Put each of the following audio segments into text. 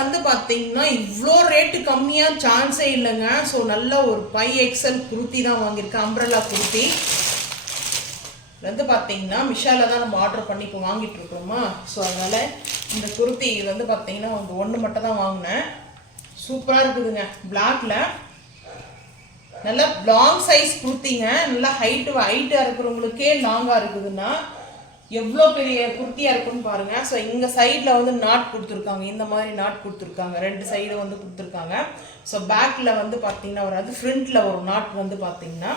வந்து பார்த்தீங்கன்னா இவ்வளோ ரேட்டு கம்மியாக சான்ஸே இல்லைங்க. ஸோ நல்ல ஒரு 5XL குர்த்தி தான் வாங்கியிருக்கேன், அம்ப்ரெல்லா குர்த்தி. வந்து பார்த்தீங்கன்னா மிஷாவில் தான் நம்ம ஆர்டர் பண்ணி இப்போ வாங்கிட்டு இருக்கோமா. ஸோ அதனால் இந்த குர்த்தி வந்து பார்த்தீங்கன்னா அவங்க ஒன்று மட்டும் தான் வாங்கினேன். சூப்பராக இருக்குதுங்க. பிளாக்ல நல்லா லாங் சைஸ் குர்த்திங்க. நல்லா ஹைட்டாக இருக்கிறவங்களுக்கே லாங்காக இருக்குதுன்னா எவ்வளோ பெரிய குர்த்தியாக இருக்குன்னு பாருங்கள். ஸோ இங்கே சைடில் வந்து நாட் கொடுத்துருக்காங்க, இந்த மாதிரி நாட் கொடுத்துருக்காங்க, 2 சைடு வந்து கொடுத்துருக்காங்க. ஸோ பேக்கில் வந்து பார்த்தீங்கன்னா வராது, ஃப்ரண்ட்டில் ஒரு நாட் வந்து பார்த்தீங்கன்னா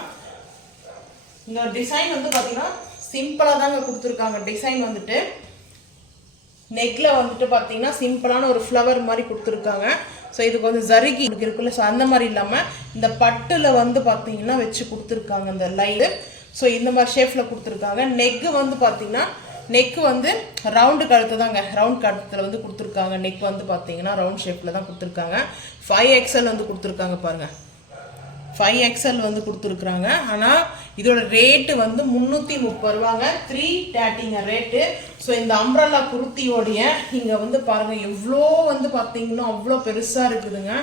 இந்த டிசைன் வந்து பார்த்தீங்கன்னா சிம்பிளாக தாங்க கொடுத்துருக்காங்க. டிசைன் வந்துட்டு நெக்கில் வந்துட்டு பார்த்தீங்கன்னா சிம்பிளான ஒரு ஃப்ளவர் மாதிரி கொடுத்துருக்காங்க. ஸோ இதுக்கு வந்து ஜரிகி இருக்குல்ல, ஸோ அந்த மாதிரி இல்லாமல் இந்த பட்டில் வந்து பார்த்தீங்கன்னா வச்சு கொடுத்துருக்காங்க இந்த லைனு. ஸோ இந்த மாதிரி ஷேப்பில் கொடுத்துருக்காங்க. நெக்கு வந்து பார்த்தீங்கன்னா நெக்கு வந்து ரவுண்டு கழுத்து தாங்க, ரவுண்ட் கழுத்தில் வந்து கொடுத்துருக்காங்க. நெக் வந்து பார்த்தீங்கன்னா ரவுண்ட் ஷேப்பில் தான் கொடுத்துருக்காங்க. 5XL வந்து கொடுத்துருக்காங்க பாருங்கள், 5XL வந்து கொடுத்துருக்குறாங்க. ஆனால் இதோட ரேட்டு வந்து 330 ரூபாங்க, 330 ரேட்டு. ஸோ இந்த அம்ப்ரெல்லா குர்த்தியோடைய இங்கே வந்து பாருங்கள் எவ்வளோ வந்து பார்த்தீங்கன்னா அவ்வளோ பெருசாக இருக்குதுங்க.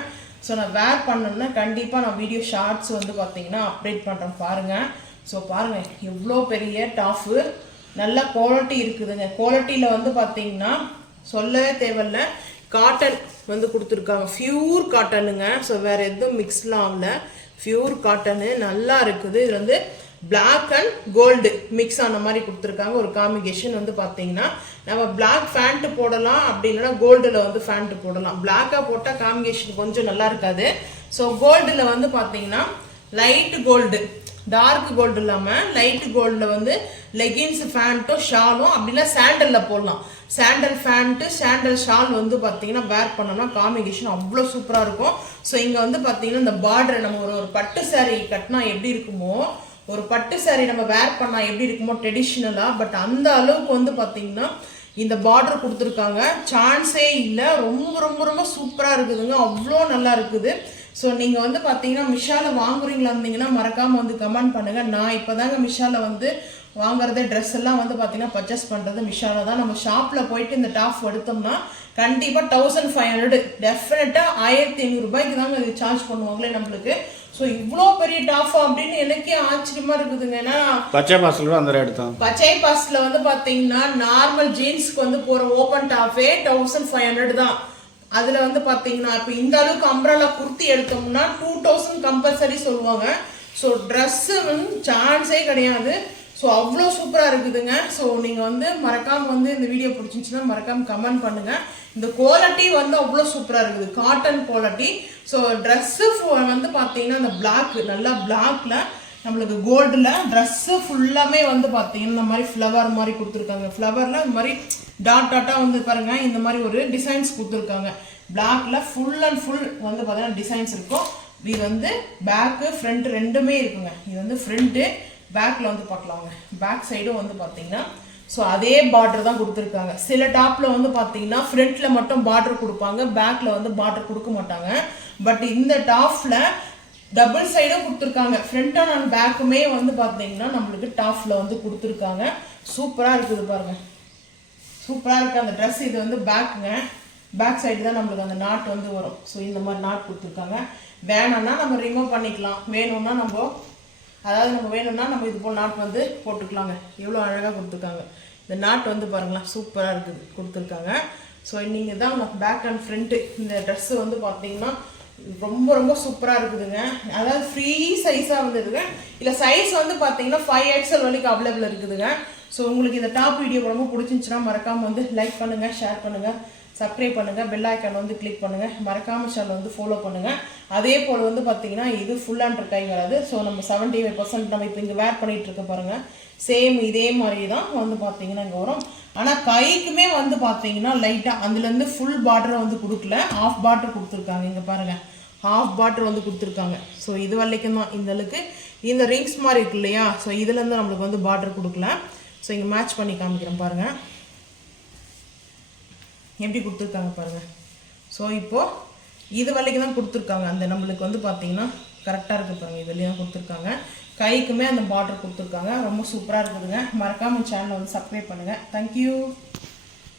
ஸோ நான் வேர் பண்ணணுன்னா கண்டிப்பாக நான் வீடியோ ஷார்ட்ஸ் வந்து பார்த்தீங்கன்னா அப்டேட் பண்ணுறேன் பாருங்கள். ஸோ பாருங்கள் எவ்வளோ பெரிய டாஃபு, நல்ல குவாலிட்டி இருக்குதுங்க. குவாலிட்டியில் வந்து பார்த்தீங்கன்னா சொல்லவே தேவையில்ல, காட்டன் வந்து கொடுத்துருக்காங்க, பியூர் காட்டனுங்க. ஸோ வேறு எதுவும் மிக்ஸ்லாம் ஆகல, பியூர் காட்டனு நல்லா இருக்குது. இது வந்து பிளாக் அண்ட் கோல்டு மிக்ஸ் ஆன மாதிரி கொடுத்துருக்காங்க. ஒரு காம்பினேஷன் வந்து பார்த்தீங்கன்னா நம்ம பிளாக் ஃபேண்ட்டு போடலாம், அப்படி இல்லைன்னா கோல்டில் வந்து ஃபேண்ட்டு போடலாம். பிளாக்காக போட்டால் காம்பினேஷன் கொஞ்சம் நல்லா இருக்காது. ஸோ கோல்டில் வந்து பார்த்தீங்கன்னா லைட்டு கோல்டு, டார்க் கோல்டு இல்லாமல் லைட்டு கோல்டில் வந்து லெகின்ஸ் ஃபேண்ட்டும் ஷாலும், அப்படின்னா சாண்டலில் போடலாம். சாண்டல் ஃபேண்ட்டு சாண்டல் ஷால் வந்து பார்த்தீங்கன்னா வேர் பண்ணோம்னா காம்பினேஷன் அவ்வளோ சூப்பராக இருக்கும். ஸோ இங்கே வந்து பார்த்தீங்கன்னா இந்த பார்டர் நம்ம ஒரு பட்டு சாரீ கட்டினா எப்படி இருக்குமோ, ஒரு பட்டு சாரீ நம்ம வேர் பண்ணால் எப்படி இருக்குமோ ட்ரெடிஷ்னலாக, பட் அந்த அளவுக்கு வந்து பார்த்தீங்கன்னா இந்த பார்டர் கொடுத்துருக்காங்க. சான்ஸே இல்லை, ரொம்ப ரொம்ப ரொம்ப சூப்பராக இருக்குதுங்க, அவ்வளோ நல்லா இருக்குது. ஸோ நீங்கள் வந்து பார்த்தீங்கன்னா மிஷாவில் வாங்குறீங்களா இருந்தீங்கன்னா மறக்காமல் வந்து கமெண்ட் பண்ணுங்கள். நான் இப்போ தாங்க மிஷாவில் வந்து வாங்குறது, ட்ரெஸ் எல்லாம் வந்து பார்த்தீங்கன்னா பர்ச்சேஸ் பண்ணுறது மிஷாவில் தான். நம்ம ஷாப்பில் போயிட்டு இந்த டாப் எடுத்தோம்னா கண்டிப்பாக 1500, டெஃபினட்டாக 1500 ரூபாய்க்கு தாங்க இது சார்ஜ் பண்ணுவாங்களே நம்மளுக்கு. ஸோ இவ்வளோ பெரிய டாஃபா அப்படின்னு எனக்கே ஆச்சரியமாக இருக்குதுங்க. ஏன்னா பச்சை பாஸ்ல அந்த ரேட் தான். பச்சை பாஸ்ல வந்து பார்த்தீங்கன்னா நார்மல் ஜீன்ஸ்க்கு வந்து போகிற ஓப்பன் டாப்பே 1500 தான். அதில் வந்து பார்த்தீங்கன்னா இப்போ இந்த அளவுக்கு அம்ப்ரெல்லா குர்த்தி எடுத்தோம்னா 2000 கம்பல்சரி சொல்லுவாங்க. ஸோ ட்ரெஸ்ஸு வந்து சான்ஸே கிடையாது. ஸோ அவ்வளோ சூப்பராக இருக்குதுங்க. ஸோ நீங்கள் வந்து மறக்காமல் வந்து இந்த வீடியோ பிடிச்சிருந்துச்சுன்னா மறக்காமல் கமெண்ட் பண்ணுங்கள். இந்த குவாலிட்டி வந்து அவ்வளோ சூப்பராக இருக்குது, காட்டன் குவாலிட்டி. ஸோ ட்ரெஸ்ஸு வந்து பார்த்தீங்கன்னா இந்த பிளாக், நல்லா பிளாக்ல நம்மளுக்கு கோல்டில் ட்ரெஸ்ஸு ஃபுல்லாமே வந்து பார்த்தீங்கன்னா இந்த மாதிரி ஃப்ளவர் மாதிரி கொடுத்துருக்காங்க. ஃப்ளவரில் இந்த மாதிரி டாட் டாட்டாக வந்து பாருங்கள், இந்த மாதிரி ஒரு டிசைன்ஸ் கொடுத்துருக்காங்க. பிளாக்ல ஃபுல் அண்ட் ஃபுல் வந்து பார்த்தீங்கன்னா டிசைன்ஸ் இருக்கும். இது வந்து பேக்கு ஃப்ரண்ட் ரெண்டுமே இருக்குங்க. இது வந்து ஃப்ரண்ட்டு, பேக்கில் வந்து பார்க்கலாங்க. பேக் சைடும் வந்து பார்த்தீங்கன்னா ஸோ அதே பார்டர் தான் கொடுத்துருக்காங்க. சில டாப்பில் வந்து பார்த்தீங்கன்னா ஃப்ரண்ட்டில் மட்டும் பார்டர் கொடுப்பாங்க, பேக்கில் வந்து பார்டர் கொடுக்க மாட்டாங்க. பட் இந்த டாப்பில் டபுள் சைடும் கொடுத்துருக்காங்க. ஃப்ரண்ட் அண்ட் பேக்குமே வந்து பார்த்தீங்கன்னா நம்மளுக்கு டாப்பில் வந்து கொடுத்துருக்காங்க. சூப்பராக இருக்குது பாருங்கள், சூப்பராக இருக்குது அந்த ட்ரெஸ். இது வந்து பேக்குங்க, பேக் சைடு தான் நம்மளுக்கு அந்த நாட் வந்து வரும். ஸோ இந்த மாதிரி நாட் கொடுத்துருக்காங்க. வேணும்னா நம்ம ரிமூவ் பண்ணிக்கலாம், வேணும்னா நம்ம வேணும்னா இது போல் நாட் வந்து போட்டுக்கலாங்க. எவ்வளோ அழகாக கொடுத்துருக்காங்க. இந்த நாட் வந்து பாருங்களேன், சூப்பராக இருக்குது கொடுத்துருக்காங்க. ஸோ நீங்கள் தான் பேக் அண்ட் ஃப்ரண்ட்டு இந்த ட்ரெஸ்ஸு வந்து பார்த்தீங்கன்னா ரொம்ப ரொம்ப சூப்பராக இருக்குதுங்க. அதாவது ஃப்ரீ சைஸாக வந்துடுங்க. இல்லை சைஸ் வந்து பார்த்தீங்கன்னா 5XL வரைக்கும் அவைலபிள் இருக்குதுங்க. ஸோ உங்களுக்கு இந்த டாப் வீடியோ ரொம்ப பிடிச்சிருந்துச்சுன்னா மறக்காமல் வந்து லைக் பண்ணுங்கள், ஷேர் பண்ணுங்கள், சப்ஸ்கிரைப் பண்ணுங்கள், பெல் ஐக்கான் வந்து கிளிக் பண்ணுங்கள், மறக்காமல் சேனல் வந்து ஃபாலோ பண்ணுங்கள். அதே போல் வந்து பார்த்தீங்கன்னா இது ஃபுல் அண்ட் கை வராது. ஸோ நம்ம 75% நம்ம இப்போ இங்கே வேர் பண்ணிகிட்டு இருக்க பாருங்கள், சேம் இதே மாதிரி தான் வந்து பார்த்தீங்கன்னா இங்கே வரும். ஆனால் கைக்குமே வந்து பார்த்தீங்கன்னா லைட்டாக அதுலேருந்து ஃபுல் பார்டரை வந்து கொடுக்கல, ஆஃப் பார்டர் கொடுத்துருக்காங்க. இங்கே பாருங்கள், ஹாஃப் பார்டர் வந்து கொடுத்துருக்காங்க. ஸோ இது வரைக்கும் தான் இந்த அளவுக்கு. இந்த ரிங்ஸ் மாதிரி இருக்கு இல்லையா, ஸோ இதுலேருந்து நம்மளுக்கு வந்து பார்டர் கொடுக்கல. ஸோ இங்கே மேட்ச் பண்ணி காமிக்கிறேன் பாருங்கள் எப்படி கொடுத்துருக்காங்க பாருங்கள். ஸோ இப்போது இது வரைக்கும் தான் கொடுத்துருக்காங்க. அந்த நம்மளுக்கு வந்து பார்த்தீங்கன்னா கரெக்டாக இருக்குது பாருங்கள், இதுலேயும் தான் கொடுத்துருக்காங்க. கைக்குமே அந்த பார்டர் கொடுத்துருக்காங்க. ரொம்ப சூப்பராக இருக்குதுங்க. மறக்காமல் சேனலை வந்து சப்ஸ்கிரைப் பண்ணுங்கள். தேங்க்யூ.